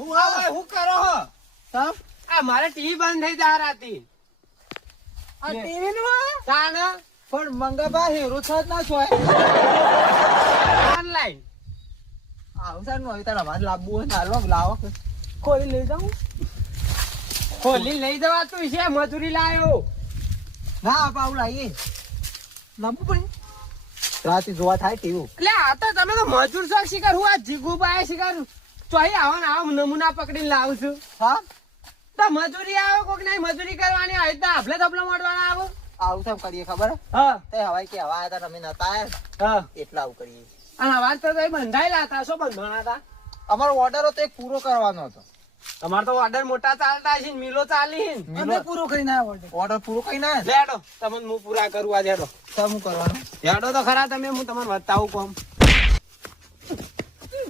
હું આવે હું. કરો હો? સાહેબ આ મારે ટીવી બંધ થઈ જા રાતી આ ટીવી નું તાન પણ મંગાબા હીરો છો ના છો ઓનલાઈન આવું સારું હવે તારા વાત લાવવું હોય હાલો લાવો કોઈ લઈ જાઉં. ખોલી લઈ જવા તું છે મજૂરી લાયો. ના આપ લાવીએ લાંબુ પડે. રાતે જોવા થાય ટીવી. એટલે આ તો તમે તો મજૂર છો શિકાર. હું આ જીગુ બાય શિકાર. ચોહી આવો નમૂના પકડીને લાવું છું. હા? તો મજૂરી આવે કોક નહીં? મજૂરી કરવાની હોય તો આપણે ધપલો મોડવાના આવો. આવું સાહેબ કરીએ ખબર? હા. તે હવાઈ કે હવા હતા તમે નતા હા. એટલા આવું કરીએ. અને હવા તો કઈ બંધાયેલા હતા. શું બંધવાના હતા? અમારો ઓર્ડર હતો એક પૂરો કરવાનો હતો. તમારે તો ઓર્ડર મોટા ચાલતા છે મિલો ચાલી અમે પૂરો કરી ના ઓર્ડર ઓર્ડર પૂરો કરી ના લેડો તમને હું પૂરા કરું આજે તમે હું કરવાનું? હેડો તો ખરા તમે હું તમને બતાવું કોમ.